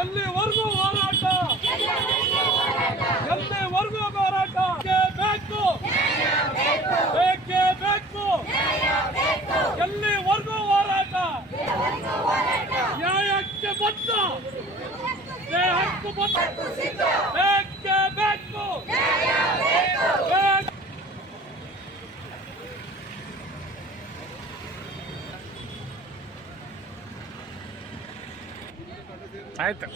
ಎಲ್ಲಿವರೆಗೂ ಹೋರಾಟ? ಎಲ್ಲಿವರೆಗೂ ಹೋರಾಟ? ಬೇಕೇ ಬೇಕು ಬೇಕೇ. ಎಲ್ಲಿವರೆಗೂ ಹೋರಾಟ? ನ್ಯಾಯಕ್ಕೆ ಬದ್ಧ. ನ್ಯಾಯಕ್ಕೆ ಬದ್ಧ ಬೇಕೇ ಬೇಕು ಬೇಕು ಆಯ್ತು.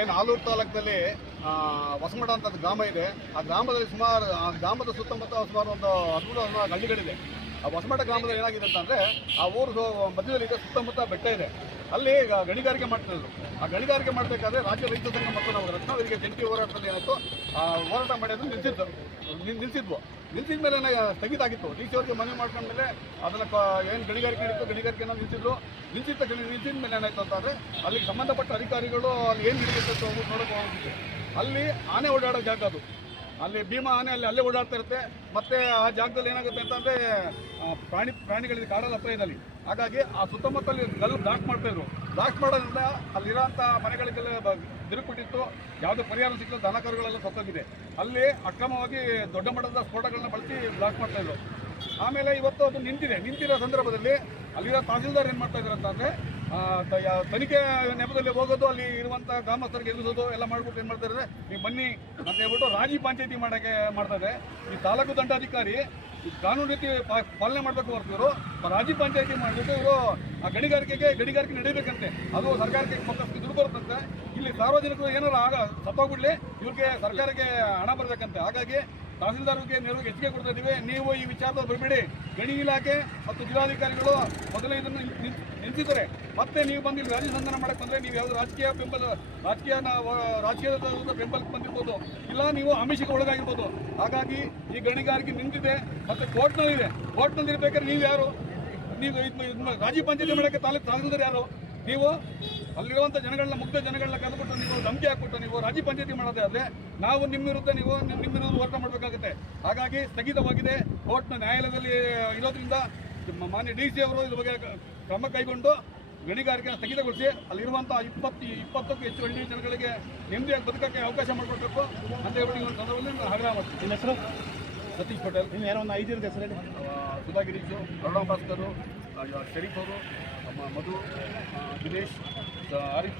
ಏನು ಆಲೂರು ತಾಲೂಕಿನಲ್ಲಿ ಹೊಸಮಠ ಅಂತ ಗ್ರಾಮ ಇದೆ. ಆ ಗ್ರಾಮದಲ್ಲಿ ಸುಮಾರು, ಆ ಗ್ರಾಮದ ಸುತ್ತಮುತ್ತ ಸುಮಾರು ಒಂದು ಹದಿಮೂರು ಹಳ್ಳಿಗಳಿದೆ. ಆ ಹೊಸಮಠ ಗ್ರಾಮದಲ್ಲಿ ಏನಾಗಿದೆ ಅಂತಂದರೆ, ಆ ಊರು ಮಧ್ಯದಲ್ಲಿ ಇದೆ, ಸುತ್ತಮುತ್ತ ಬೆಟ್ಟ ಇದೆ. ಅಲ್ಲಿ ಗಣಿಗಾರಿಕೆ ಮಾಡ್ತಿದ್ರು ಆ ಗಣಿಗಾರಿಕೆ ಮಾಡಬೇಕಾದ್ರೆ ರಾಜ್ಯ ರೈತ ಸಂಘ ಮತ್ತು ನಾವು ರತ್ನಾವರಿಗೆ ಜಂಟಿ ಹೋರಾಟದಲ್ಲಿ ಆ, ಹೋರಾಟ ಮಾಡೋದು ನಿಲ್ಸಿದ್ದು. ನಿಲ್- ನಿಲ್ಸಿದ್ವು. ನಿಲ್ಸಿದ ಮೇಲೆ ಸ್ಥಗಿತ ಆಗಿತ್ತು. ಡಿ ಸಿ ಅವರಿಗೆ ಮನವಿ ಮಾಡ್ಕೊಂಡ್ಮೇಲೆ ಅದನ್ನ ಏನು ಗಣಿಗಾರಿಕೆ ನಡೀತು ಗಣಿಗಾರಿಕೆನ ನಿಲ್ಸಿದ್ರು. ನಿಲ್ಸಿದ ತಕ್ಷಣ ನಿಲ್ಸಿದ ಮೇಲೆ ಏನಾಯ್ತು ಅಂತಂದರೆ ಅಲ್ಲಿಗೆ ಸಂಬಂಧಪಟ್ಟ ಅಧಿಕಾರಿಗಳು ಅಲ್ಲಿ ಏನು ನಡೀತಿತ್ತು ಅಂತ ಹೋಗಿ ನೋಡೋಕೆ ಅಲ್ಲಿ ಆನೆ ಓಡಾಡೋ ಜಾಗ ಅದು. ಅಲ್ಲಿ ಭೀಮಾ ಆನೆ ಅಲ್ಲಿ ಅಲ್ಲೇ ಓಡಾಡ್ತಾ ಇರುತ್ತೆ. ಮತ್ತೆ ಆ ಜಾಗದಲ್ಲಿ ಏನಾಗುತ್ತೆ ಅಂತಂದರೆ ಪ್ರಾಣಿ ಪ್ರಾಣಿಗಳಿಗೆ ಕಾಡಲ್ಲ ಹತ್ರ ಹಾಗಾಗಿ ಆ ಸುತ್ತಮುತ್ತಲ್ಲಿ ಗಲ್ಲು ಮಾಡ್ತಾ ಬ್ಲಾಸ್ಟ್ ಮಾಡೋದ್ರಿಂದ ಅಲ್ಲಿರೋಂಥ ಮನೆಗಳಿಗೆಲ್ಲ ಬ- ಬಿರುಕುಟ್ಟಿತ್ತು. ಯಾವುದೇ ಪರಿಹಾರ ಸಿಕ್ಕಲು ದನಕರುಗಳೆಲ್ಲ ಸತ್ತೋಗಿದೆ. ಅಲ್ಲಿ ಅಕ್ರಮವಾಗಿ ದೊಡ್ಡ ಮಟ್ಟದ ಸ್ಫೋಟಗಳನ್ನ ಬಳಸಿ ಬ್ಲಾಕ್ ಮಾಡ್ತಾ ಇದ್ರು. ಆಮೇಲೆ ಇವತ್ತು ಅದು ನಿಂತಿದೆ. ನಿಂತಿರೋ ಸಂದರ್ಭದಲ್ಲಿ ಅಲ್ಲಿರೋ ತಹಸೀಲ್ದಾರ್ ಏನು ಮಾಡ್ತಾ ಇದ್ದಾರೆ ಅಂತಂದರೆ ತನಿಖೆ ನೆಪದಲ್ಲಿ ಹೋಗೋದು, ಅಲ್ಲಿ ಇರುವಂತ ಗ್ರಾಮಸ್ಥರಿಗೆ ಎದುರಿಸೋದು ಎಲ್ಲ ಮಾಡ್ಬಿಟ್ಟು ಏನು ಮಾಡ್ತಾ ಇದ್ದಾರೆ ನೀವು ಬನ್ನಿ ಅಂತ ಹೇಳ್ಬಿಟ್ಟು ರಾಜಿ ಪಂಚಾಯತಿ ಮಾಡಕ್ಕೆ ಮಾಡ್ತಾ ಇದೆ ಈ ತಾಲೂಕು ದಂಡಾಧಿಕಾರಿ ಕಾನೂನು ರೀತಿ ಪಾಲನೆ ಮಾಡಬೇಕು ಬರ್ತಿದ್ರು ರಾಜಿ ಪಂಚಾಯತಿ ಮಾಡಿಬಿಟ್ಟು ಇವರು ಆ ಗಣಿಗಾರಿಕೆಗೆ ಗಣಿಗಾರಿಕೆ ನಡೀಬೇಕಂತೆ ಅದು ಸರ್ಕಾರಕ್ಕೆ ಮತ್ತಷ್ಟು ದುಡ್ಡು ಬರುತ್ತಂತೆ. ಇಲ್ಲಿ ಸಾರ್ವಜನಿಕರು ಏನಾರು ಆಗ ತಪ್ಪಾಗ್ಬಿಡ್ಲಿ ಇವ್ರಿಗೆ ಸರ್ಕಾರಕ್ಕೆ ಹಣ ಬರಬೇಕಂತೆ. ಹಾಗಾಗಿ ತಹಸೀಲ್ದಾರ್ಗೆ ನೆರವು ಹೆಚ್ಚಿಗೆ ಕೊಡ್ತಾ ಇದ್ದೀವಿ. ನೀವು ಈ ವಿಚಾರದಲ್ಲಿ ಬರಬೇಡಿ. ಗಣಿ ಇಲಾಖೆ ಮತ್ತು ಜಿಲ್ಲಾಧಿಕಾರಿಗಳು ಮೊದಲೇ ಇದನ್ನು ನಿಂತಿದ್ದಾರೆ. ಮತ್ತೆ ನೀವು ಬಂದು ಇಲ್ಲಿ ರಾಜ್ಯ ಸಂಧಾನ ಮಾಡಕ್ಕೆ ಬಂದರೆ ನೀವು ಯಾವುದು ರಾಜಕೀಯ ಬೆಂಬಲ, ರಾಜಕೀಯ ರಾಜಕೀಯದ ಬೆಂಬಲಕ್ಕೆ ಬಂದಿರ್ಬೋದು. ಇಲ್ಲ, ನೀವು ಆಮಿಷಕ್ಕೆ ಒಳಗಾಗಿರ್ಬೋದು. ಹಾಗಾಗಿ ಈ ಗಣಿಗಾರಿಕೆ ನಿಂತಿದೆ ಮತ್ತೆ ಕೋರ್ಟ್ನಲ್ಲಿದೆ ಕೋರ್ಟ್ನಲ್ಲಿ ಇರಬೇಕಾದ್ರೆ ನೀವು ಯಾರು? ನೀವು ಇದು ರಾಜೀವ್ ರಾಜಿ ಪಂಚಾಯತಿ ಮಾಡಕ್ಕೆ ತಾಲೂಕು ತಹಸೀಲ್ದಾರ್ ಯಾರು? ನೀವು ಅಲ್ಲಿರುವಂಥ ಜನಗಳನ್ನ, ಮುಗ್ಧ ಜನಗಳನ್ನ ನೀವು ಧಮಕಿ ಹಾಕ್ಬಿಟ್ಟು ನೀವು ರಾಜಿ ಪಂಚಾಯತಿ ಮಾಡೋದೇ ಆದರೆ ನಾವು ನಿಮ್ಮ ವಿರುದ್ಧ ನೀವು ನಿಮ್ಮ ವಿರುದ್ಧ ಹೋರಾಟ ಮಾಡಬೇಕಾಗುತ್ತೆ. ಹಾಗಾಗಿ ಸ್ಥಗಿತವಾಗಿದೆ. ಕೋರ್ಟ್ನ ನ್ಯಾಯಾಲಯದಲ್ಲಿ ಇರೋದ್ರಿಂದ ಮಾನ್ಯ ಡಿ ಸಿ ಅವರು ಇದ್ರ ಬಗ್ಗೆ ಕ್ರಮ ಕೈಗೊಂಡು ಗಣಿಗಾರಿಕೆ ಸ್ಥಗಿತಗೊಳಿಸಿ ಅಲ್ಲಿರುವಂಥ ಇಪ್ಪತ್ತು ಇಪ್ಪತ್ತಕ್ಕೂ ಹೆಚ್ಚು ಹಳ್ಳಿ ಜನಗಳಿಗೆ ನೆಮ್ಮದಿಯಾಗಿ ಬದುಕಕ್ಕೆ ಅವಕಾಶ ಮಾಡಿಕೊಡ್ಬೇಕು. ಅಂತ ಹೇಳ್ಬಿಟ್ಟು ಒಂದು ಸಂದರ್ಭದಲ್ಲಿ ನಾನು ಆಗ್ರಹ ಮಾಡ್ತೀನಿ. ನಿಮ್ಮ ಹೆಸರು? ಸತೀಶ್ ಪಟೇಲ್. ನಿಮ್ಮ ಏನೋ ಒಂದು ಐದು ಇರುತ್ತೆ ಹೆಸರು ಹೇಳಿ. ಆ, ಸುಧಾ ಗಿರೀಶು ಅರುಣಾ ಭಾಸ್ಕರು ಶರೀಫ್ ಅವರು ನಮ್ಮ ಮಧು ದಿನೇಶ್ ಬೇಕು